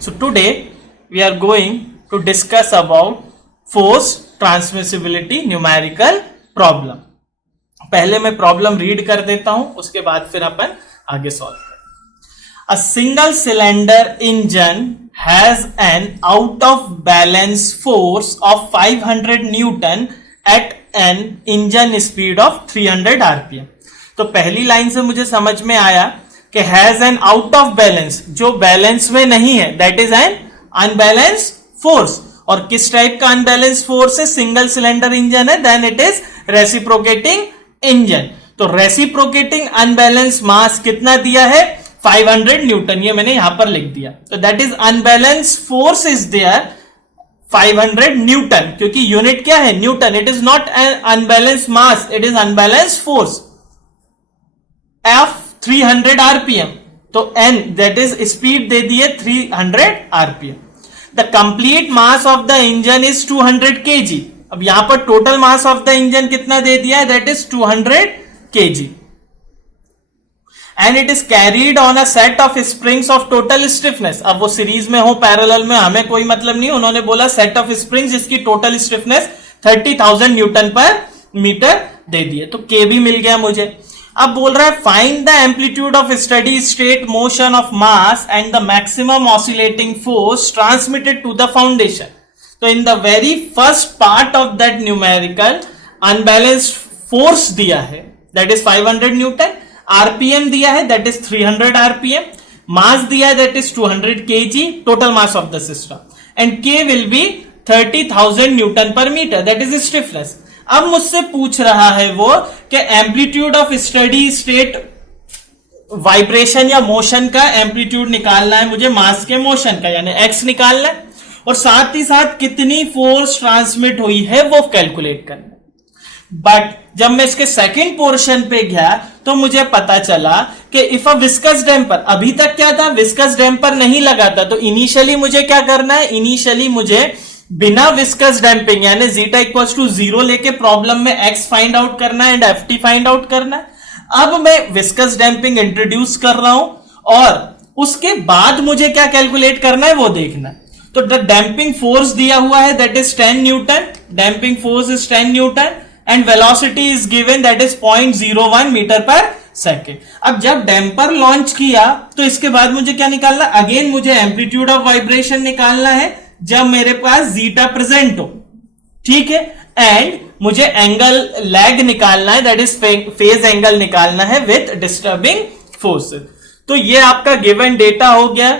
So today we are going to discuss about force transmissibility numerical problem. पहले मैं problem read कर देता हूं, उसके बाद फिर अपन आगे सॉल्व करें. A single cylinder engine has an out of balance force of 500 Newton at an engine speed of 300 rpm. तो पहली लाइन से मुझे समझ में आया कि has an out of balance, जो बैलेंस में नहीं है, that is an unbalance force. और किस टाइप का अनबैलेंस फोर्स है? सिंगल सिलेंडर इंजन है, then it is reciprocating engine. तो रेसिप्रोकेटिंग अनबैलेंस मास कितना दिया है? 500 न्यूटन. ये मैंने यहां पर लिख दिया. तो that is unbalance force is there 500 newton, क्योंकि यूनिट क्या है? Newton. It is not an unbalance mass, it is unbalance force. F 300 rpm, तो n दैट इज स्पीड दे दिए 300 rpm. The complete mass of the engine is 200 kg. अब यहां पर total mass of the engine कितना दे दिया है? That is 200 kg. And it is carried on a set of springs of total stiffness. अब वो सीरीज में हो पैरेलल में हमें कोई मतलब नहीं, उन्होंने बोला सेट ऑफ स्प्रिंग्स जिसकी टोटल स्टिफनेस 30,000 न्यूटन पर मीटर दे दिए. तो के भी मिल गया मुझे. अब बोल रहा है find the amplitude of steady state motion of mass and the maximum oscillating force transmitted to the foundation. तो in the very first part of that numerical unbalanced force दिया है, दैट इज 500 न्यूटन. आरपीएम दिया है, that is 300 RPM. मास दिया है, that is 200 kg, total mass of the system. And के will be 30,000 Newton पर metre, that is stiffness. अब मुझसे पूछ रहा है वो कि amplitude of steady state vibration या मोशन का एम्पलीट्यूड निकालना है मुझे, मास के मोशन का यानी एक्स निकालना है, और साथ ही साथ कितनी फोर्स ट्रांसमिट हुई है वो कैलकुलेट करना है. बट जब मैं इसके सेकंड पोर्शन पे गया तो मुझे पता चला कि इफ अ विस्कस डैम्पर, अभी तक क्या था? विस्कस डैम्पर नहीं लगा था. तो इनिशियली मुझे क्या करना है? इनिशियली मुझे बिना विस्कस डैम्पिंग यानी जीटा इक्वल्स टू 0 लेके प्रॉब्लम में एक्स फाइंड आउट करना है and F T find out करना है. अब मैं विस्कस डैम्पिंग इंट्रोड्यूस कर रहा हूं और उसके बाद मुझे क्या कैलकुलेट करना है वो देखना है. तो द डैम्पिंग फोर्स दिया हुआ है, that is 10 newton. Damping force is 10 newton and velocity is given, that is 0.01 metre per second. अब जब डैम्पर लॉन्च किया तो इसके बाद मुझे क्या निकालना? अगेन मुझे एम्पलीट्यूड ऑफ वाइब्रेशन निकालना है जब मेरे पास जीटा प्रेजेंट हो, ठीक है. एंड मुझे एंगल लैग निकालना है, दैट इज फेज एंगल निकालना है विथ डिस्टर्बिंग फोर्सेस. तो ये आपका गिवन डेटा हो गया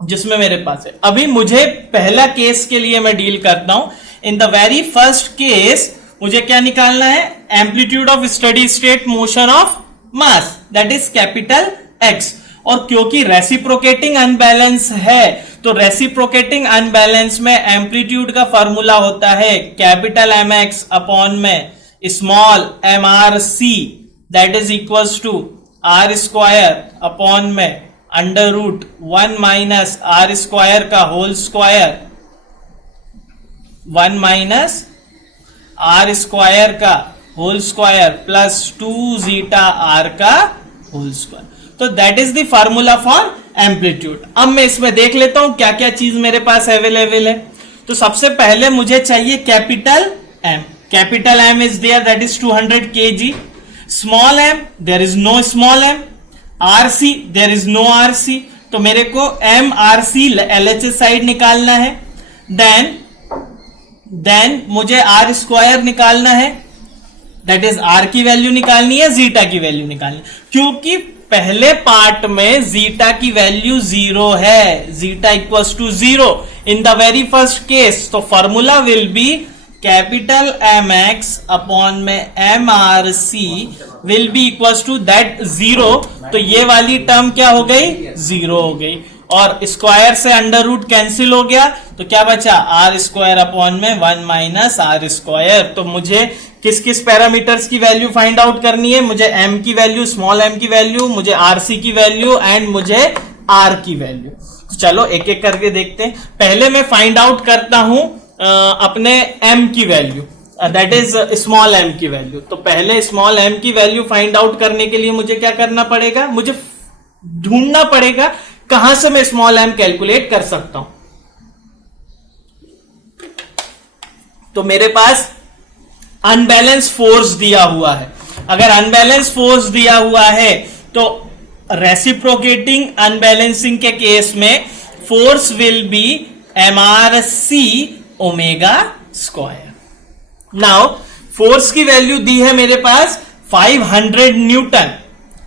जिसमें मेरे पास है. अभी मुझे पहला केस के लिए मैं डील करता हूं. In the very first case मुझे क्या निकालना है? Amplitude of steady state motion of mass, that is capital X. और क्योंकि रेसिप्रोकेटिंग अनबैलेंस है तो रेसिप्रोकेटिंग अनबैलेंस में एम्पलीट्यूड का फॉर्मूला होता है कैपिटल एम एक्स अपॉन में small M R C, that is equals to R square upon में under root 1 minus R square का whole square, 1 minus R square का whole square plus 2 zeta are का whole square. तो that is the formula for amplitude. अब मैं इसमें देख लेता हूं क्या क्या चीज मेरे पास अवेलेबल है. तो सबसे पहले मुझे चाहिए capital M. Capital M is there, that is 200 kg. Small M, there is no small M. R C, there is no R C. तो मेरे को M R C LHS side निकालना है. देन मुझे आर स्क्वायर निकालना है, that is R की value निकालनी है, जीटा की वैल्यू निकालनी है. क्योंकि पहले पार्ट में जीटा की वैल्यू 0 है, zeta equals to 0 in the very first case. तो formula will be capital M X upon में M R C will be equals to that 0. तो ये वाली टर्म क्या हो गई? 0 हो गई. और स्क्वायर से अंडर रूट कैंसिल हो गया तो क्या बचा? आर स्क्वायर अपॉन में 1 माइनस आर स्क्वायर. तो मुझे किस किस पैरामीटर्स की वैल्यू फाइंड आउट करनी है? मुझे एम की वैल्यू, स्मॉल एम की वैल्यू, मुझे आर सी की वैल्यू एंड मुझे आर की वैल्यू. तो चलो एक एक करके देखते हैं. पहले मैं फाइंड आउट करता हूं अपने एम की value, that is small M की वैल्यू. तो पहले स्मॉल एम की वैल्यू फाइंड आउट करने के लिए मुझे क्या करना पड़ेगा? मुझे ढूंढना पड़ेगा कहां से मैं स्मॉल m कैलकुलेट कर सकता हूं? तो मेरे पास अनबैलेंस फोर्स दिया हुआ है। अगर अनबैलेंस फोर्स दिया हुआ है तो रेसिप्रोकेटिंग अनबैलेंसिंग के केस में force will B MRC omega square. Now force की वैल्यू दी है मेरे पास 500 न्यूटन।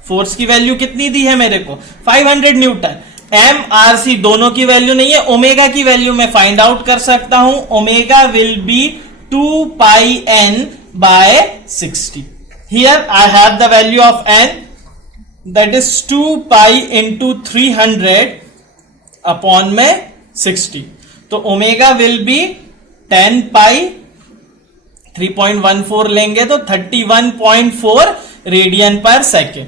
फोर्स की वैल्यू कितनी दी है मेरे को? 500 न्यूटन। MRC दोनों की वैल्यू नहीं है, ओमेगा की वैल्यू मैं फाइंड आउट कर सकता हूं। Omega will be 2 pi n by 60. Here I have the value of n, that is 2 pi into 300 upon में 60. तो ओमेगा विल बी 10 पाई, 3.14 लेंगे तो 31.4 रेडियन पर सेकेंड।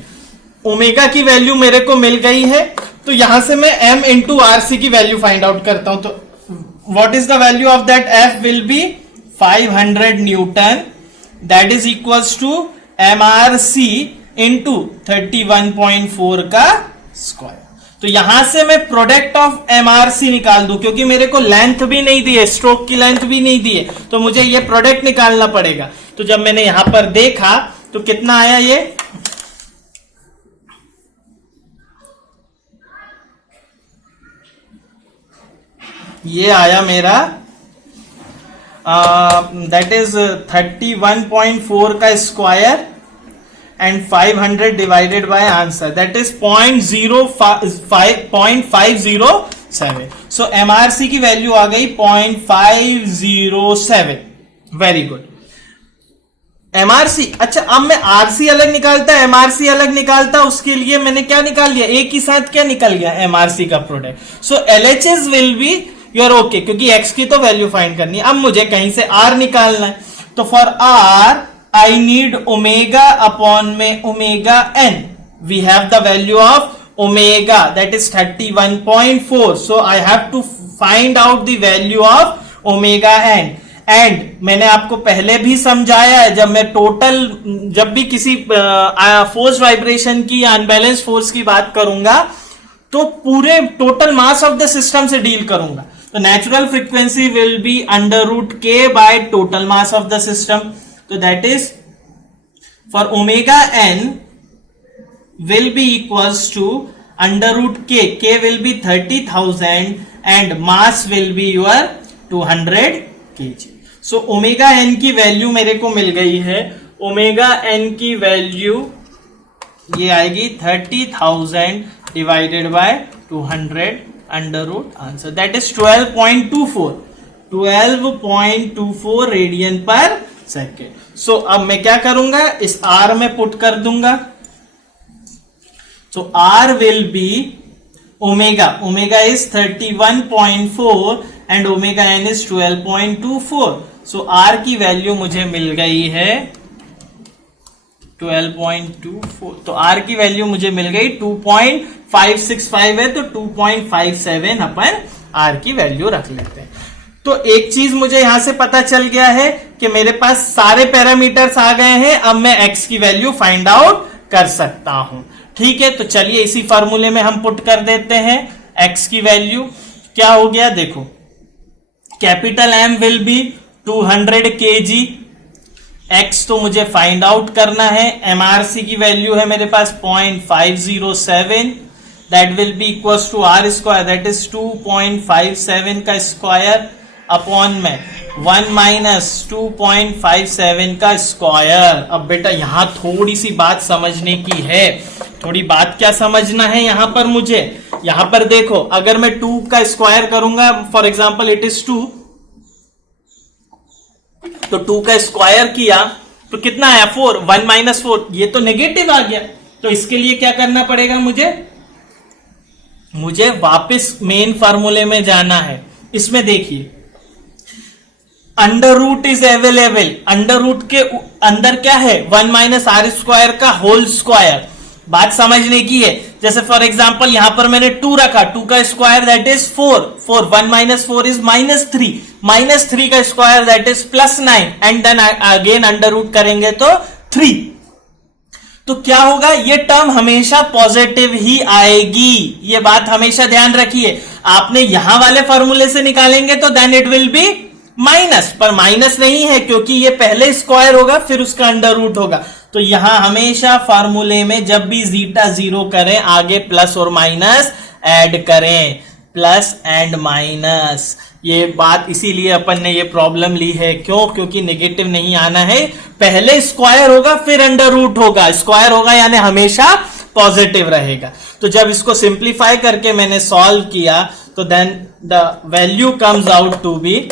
ओमेगा की वैल्यू मेरे को मिल गई है, तो यहां से मैं m इंटू RC की वैल्यू फाइंड आउट करता हूं। तो what is the value of that? F will be 500 newton, that is equals to MRC into 31.4 का स्क्वायर। तो यहां से मैं प्रोडक्ट ऑफ MRC निकाल दूं, क्योंकि मेरे को लेंथ भी नहीं दी है, स्ट्रोक की लेंथ भी नहीं दी है, तो मुझे ये प्रोडक्ट निकालना पड़ेगा। तो जब मैंने यहां पर देखा तो कितना आया? ये आया मेरा दैट इज 31.4 का square and 500 divided by answer, that is 0.507। So MRC की वैल्यू आ गई 0.507। Very good. MRC, अच्छा अब मैं RC अलग निकालता, MRC अलग निकालता, उसके लिए मैंने क्या निकाल लिया? एक ही साथ क्या निकल गया? MRC का product. So LHS will be you're okay, क्योंकि x की तो वैल्यू फाइंड करनी है। अब मुझे कहीं से r निकालना है, तो for r I need omega upon में omega n। We have the value of omega that is 31.4, so I have to find out the value of omega n। And मैंने आपको पहले भी समझाया है, जब भी किसी फोर्स वाइब्रेशन की या अनबैलेंस फोर्स की बात करूंगा तो पूरे total mass of the system से डील करूंगा। तो natural frequency will be √k by total mass of the system. तो that is for omega n will be equals to √k, k will be 30,000 and mass will be your 200 kg। So omega n की वैल्यू मेरे को मिल गई है। Omega n की value ये आएगी 30,000 divided by 200 √ answer, that is 12.24 radian पर सेकेंड। सो अब मैं क्या करूंगा? इस r में पुट कर दूंगा। सो r will be omega is 31.4 and omega n is 12.24। So r की वैल्यू मुझे मिल गई है 12.24। तो r की वैल्यू मुझे मिल गई 2.565 है, तो 2.57 अपन r की वैल्यू रख लेते हैं। तो एक चीज मुझे यहां से पता चल गया है कि मेरे पास सारे पैरामीटर्स आ गए हैं। अब मैं x की वैल्यू फाइंड आउट कर सकता हूं। ठीक है, तो चलिए इसी फॉर्मूले में हम पुट कर देते हैं। x की वैल्यू क्या हो गया? देखो, capital M will be 200 kg। x तो मुझे फाइंड आउट करना है। MRC की वैल्यू है मेरे पास 0.507, that will be equals to r square, that is 2.57 का स्क्वायर अपॉन में 1 माइनस 2.57 का स्क्वायर। अब बेटा यहां थोड़ी सी बात समझने की है। थोड़ी बात क्या समझना है यहां पर मुझे? यहां पर देखो, अगर मैं 2 का स्क्वायर करूंगा, फॉर एग्जांपल इट इज 2, तो 2 का स्क्वायर किया तो कितना आया? 4। 1 माइनस 4, ये तो नेगेटिव आ गया। तो इसके लिए क्या करना पड़ेगा? मुझे वापस मेन फार्मूले में जाना है। इसमें देखिए, under root is available. Under root के अंदर क्या है? 1 माइनस r स्क्वायर का होल स्क्वायर। बात समझने की है। जैसे फॉर एग्जांपल यहां पर मैंने 2 रखा, 2 का स्क्वायर दैट इज 4, 1 माइनस 4 इज -3, -3 का square that is +9 and then again under root करेंगे तो 3। तो क्या होगा, ये टर्म हमेशा पॉजिटिव ही आएगी, ये बात हमेशा ध्यान रखिए। आपने यहां वाले फॉर्मूले से निकालेंगे तो then it will be minus, पर माइनस नहीं है क्योंकि ये पहले स्क्वायर होगा फिर उसका अंडर रूट होगा। तो यहां हमेशा फॉर्मूले में जब भी जीटा जीरो करें आगे प्लस और माइनस ऐड करें, प्लस एंड माइनस। ये बात इसीलिए अपन ने ये प्रॉब्लम ली है, क्यों? क्योंकि नेगेटिव नहीं आना है, पहले स्क्वायर होगा फिर अंडर रूट होगा, स्क्वायर होगा यानी हमेशा पॉजिटिव रहेगा। तो जब इसको सिंप्लीफाई करके मैंने सॉल्व किया तो then the value comes out to be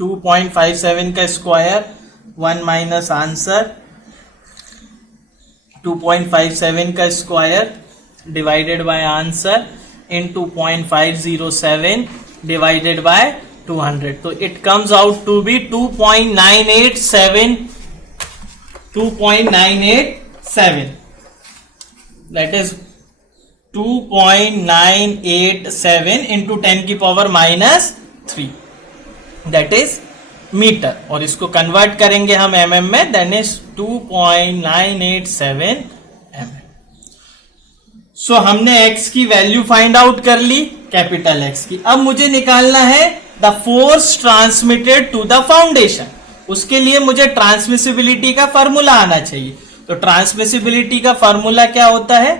2.57 का स्क्वायर 1 माइनस आंसर 2.57 का square divided by answer into 0.507 divided by 200. So it comes out to be 2.987. That is 2.987 into 10 की पावर -3. That is मीटर, और इसको convert करेंगे हम mm में, then is 2.987 mm. सो हमने x की वैल्यू फाइंड आउट कर ली, कैपिटल X की। अब मुझे निकालना है the force transmitted to the foundation. उसके लिए मुझे ट्रांसमिसिबिलिटी का फॉर्मूला आना चाहिए। तो ट्रांसमिसिबिलिटी का फॉर्मूला क्या होता है?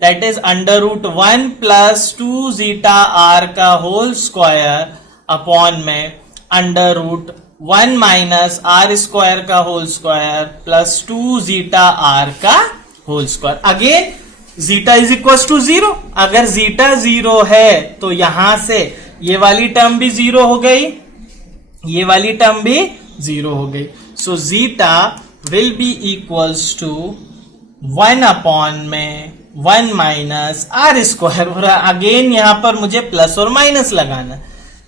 दैट इज √1 + 2 zeta r का होल स्क्वायर अपॉन में √1 - r² का whole square plus 2 zeta r का whole square. Again zeta is equal to 0। अगर जीटा 0 है तो यहां से ये वाली टर्म भी 0 हो गई, ये वाली टर्म भी 0 हो गई। So zeta will be equals to 1 upon में 1 - r²। और अगेन यहां पर मुझे प्लस और माइनस लगाना,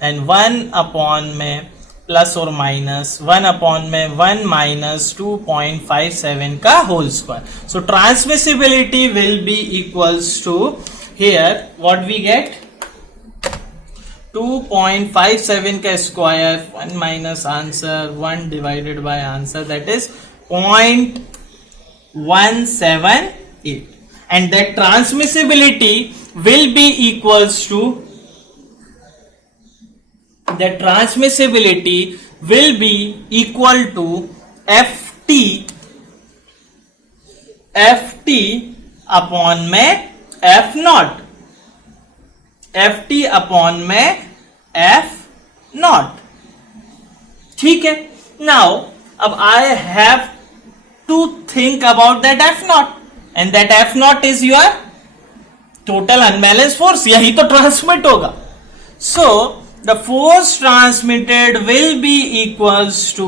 एंड 1 अपॉन में प्लस और माइनस 1 अपॉन में 1 - 2.57 का whole square. So transmissibility will be equals to, here what we get, 2.57 का square 1 - answer 1 divided by answer, that is 0.178, and that transmissibility will be equals to, the transmissibility will be equal to ft upon में f0, ft upon में f0। ठीक है, now अब I have to think about that f0, and that f0 is your total unbalanced force, यही तो transmit होगा। So the force transmitted will be equals to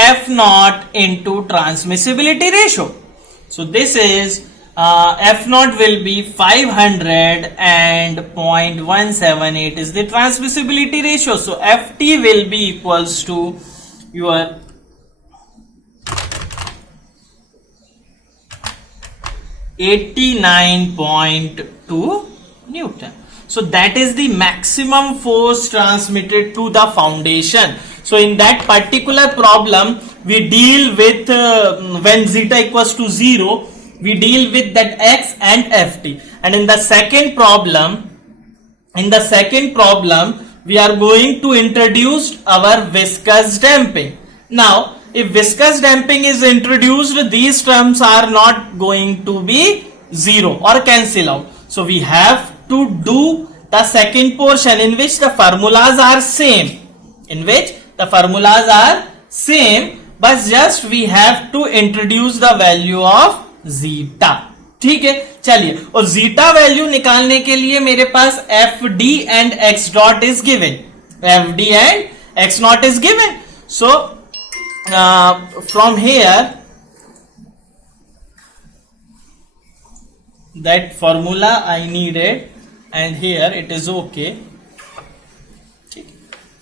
F0 into transmissibility ratio. So this is F0 will be 500 and 0.178 is the transmissibility ratio. So Ft will be equals to your 89.2 Newton. So that is the maximum force transmitted to the foundation. So in that particular problem, we deal with when zeta equals to 0, we deal with that x and ft. And in the second problem, we are going to introduce our viscous damping. Now, if viscous damping is introduced, these terms are not going to be 0 or cancel out. So we have to do the second portion in which the formulas are same, but just we have to introduce the value of zeta. ठीक है, चलिए, और zeta value निकालने के लिए मेरे पास fd and x dot is given, fd and x naught is given. So from here that formula I needed, and here it is okay.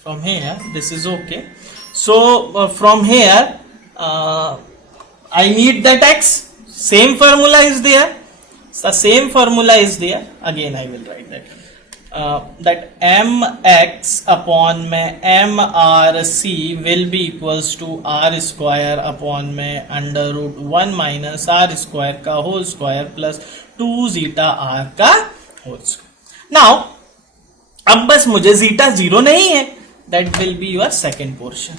From here this is okay. So from here I need that x. Same formula is there. The same formula is there. Again I will write that. that mx upon में mrc will be equals to r square upon में under root 1 minus r square का whole square plus 2 zeta r का whole square. Now अब बस मुझे zeta 0 नहीं है, that will be your second portion.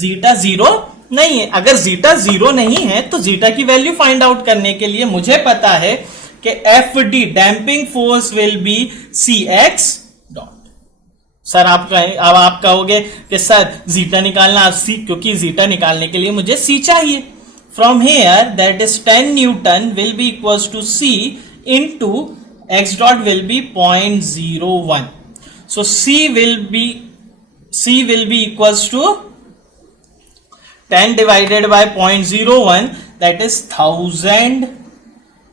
zeta 0 नहीं है. अगर zeta 0 नहीं है तो zeta की वैल्यू फाइंड आउट करने के लिए मुझे पता है कि F D damping force will be C X dot. Sir अब आप कहोगे कि सर जीटा निकालना सी, क्योंकि जीटा निकालने के लिए मुझे सी चाहिए. From here that is 10 newton will be equals to C into X dot will be 0.01. So C will be equals to 10 divided by 0.01, that is 1000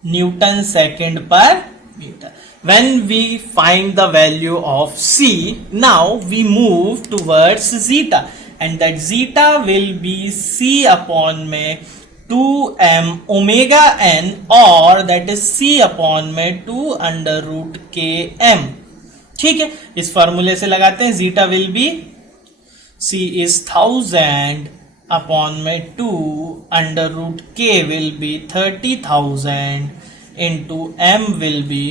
Newton second per meter. When we find the value of C, now we move towards zeta, and that zeta will be C upon में 2m omega n, or that is C upon में 2 under root km. ठीक है, इस फॉर्मूले से लगाते हैं. zeta will be C is 1000 upon में 2 under root k will be 30,000 into m will be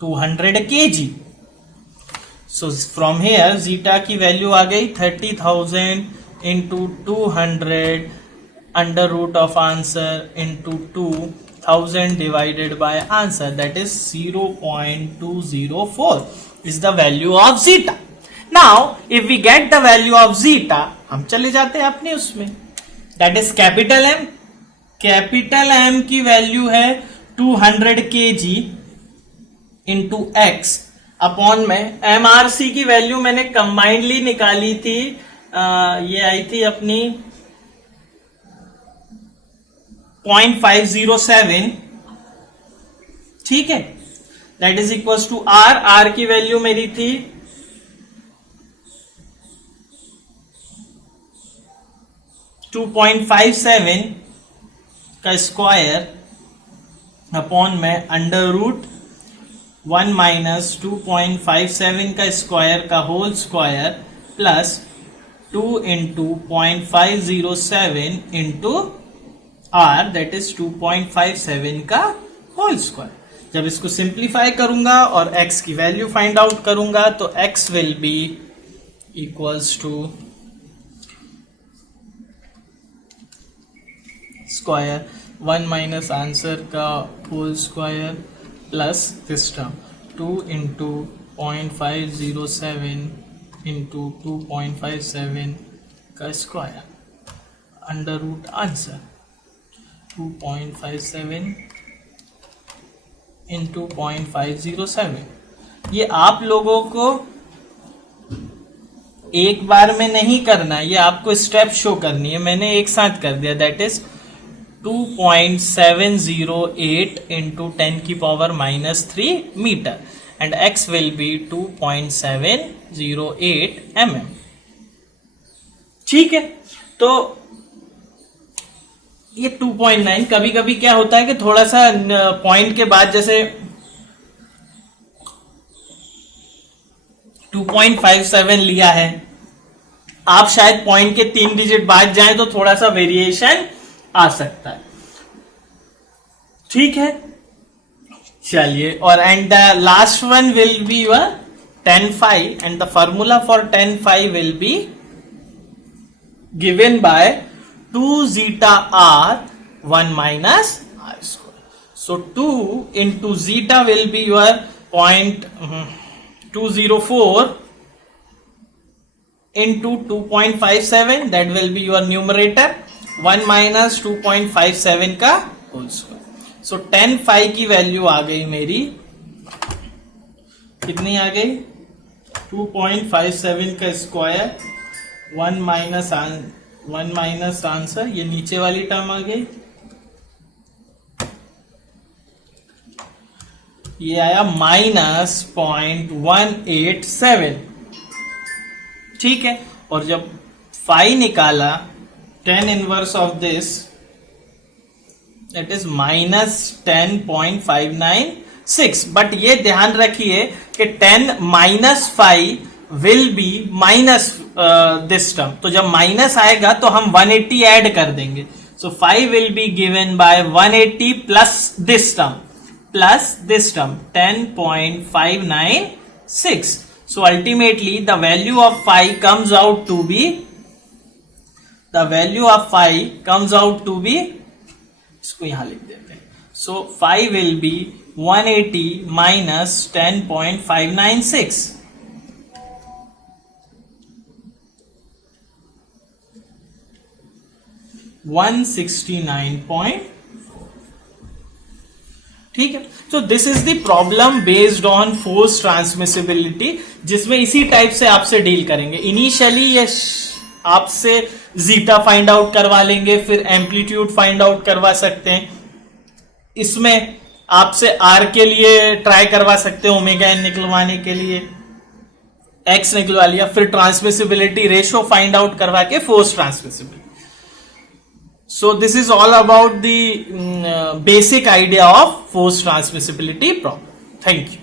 200 kg. So from here zeta की वैल्यू आ गई 30,000 into 200 under root of answer into 2,000 divided by answer, that is 0.204 is the value of zeta. Now if we get the value of zeta, हम चले जाते हैं अपने उसमें, that is capital M. Capital M की value है 200 kg into x upon में MRC की वैल्यू मैंने कंबाइंडली निकाली थी. ये आई थी अपनी 0.507. ठीक है, that is equal to R की वैल्यू मेरी थी 2.57 का स्क्वायर अपॉन में अंडर रूट 1 माइनस 2.57 का स्क्वायर का whole square plus 2 into 0.507 into R, that is 2.57 का होल स्क्वायर. जब इसको सिंप्लीफाई करूंगा और x की वैल्यू फाइंड आउट करूंगा तो x will be equals to square 1 minus answer का whole square plus this term 2 into 0.507 into 2.57 का square under root answer 2.57 into 0.507. ये आप लोगों को एक बार में नहीं करना, ये आपको स्टेप शो करनी है. मैंने एक साथ कर दिया, दैट इज 2.708 इंटू 10 की power -3 metre and x will be 2.708 mm. ठीक है, तो ये 2.9. कभी कभी क्या होता है कि थोड़ा सा पॉइंट के बाद जैसे 2.57 लिया है, आप शायद पॉइंट के 3 डिजिट बाद जाएं तो थोड़ा सा वेरिएशन आ सकता है. ठीक है, चलिए. और and the last one will be 10 and the formula for 10 will be given by 2 zeta r 1 minus r square. So 2 into zeta will be your 0.204 into 2.57, that will be your numerator. 1 minus 2.57 का whole square. सो 10 phi की value आ गई मेरी, कितनी आ गई 2.57 का square 1 minus answer, ये नीचे वाली टर्म आ गई, ये आया -0.187. ठीक है, और जब phi निकाला tan inverse of this it is -10.596, but ये ध्यान रखिए कि 10 - 5 will be minus this term, तो जब माइनस आएगा तो हम 180 ऐड कर देंगे, सो 5 will be given by 180 plus this term 10.596. So ultimately the value of phi comes out to be, इसको यहां लिख देते हैं, so phi will be 180 minus 10.596. ठीक है, तो this is the problem based on force transmissibility, जिसमें इसी टाइप से आपसे डील करेंगे। इनिशियली ये आपसे जीटा फाइंड आउट करवा लेंगे, फिर एम्पलीट्यूड फाइंड आउट करवा सकते हैं, इसमें आपसे आर के लिए ट्राई करवा सकते हैं, ओमेगा एन निकलवाने के लिए एक्स निकलवा लिया, फिर ट्रांसमिसिबिलिटी रेशो फाइंड आउट करवा के force transmissibility. So this is all about the basic idea of force transmissibility problem. Thank you.